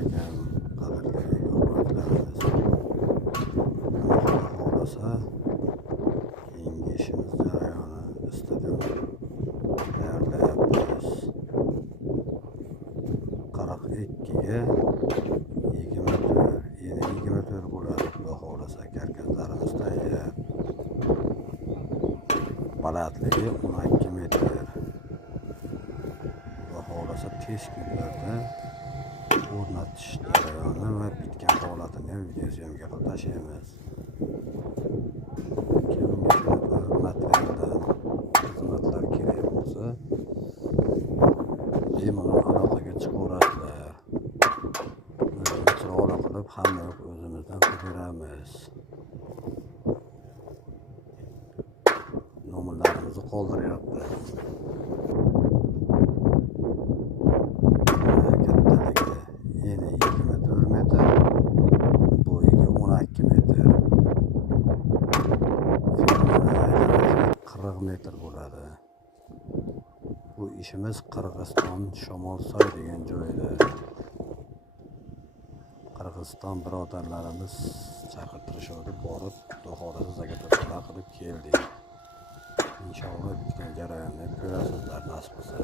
alaykum qadrli obunachilarimiz. Xudo xohlasa keyingi ishimiz jarayoni stadion tayyorlayapmiz. 42 ga 24, yeni 24 bo'ladi. Xudo xohlasa karkaslarimiz tayyor. Balandligi 12 metr. Xudo xohlasa tez kunlarda o'rnatish jarayoni va bitgan holatini video syomka qilib tashlaymiz. Kimga shunaqa materialdan xizmatlar kerak bo'lsa, bemalol aloqaga chiqaverasizlar. O'zimiz chiroyli qilib hamma yoq o'zimizdan qilib beramiz. Nomerlarimizni qoldiryapmiz. Kattaligi eni 24 metr, bo'yiga 12 metr. 40 metr bo'ladi. Bu ishimiz Qirg'iziston Shomolsoy degan joyda. Qirg'iziston birodarlarimiz chaqirtirishdi, borib Xudo xohlasa zakato'plar qilib keldik. Inshaalloh bitgan jarayonni ko'rasizlar nasib qilsa.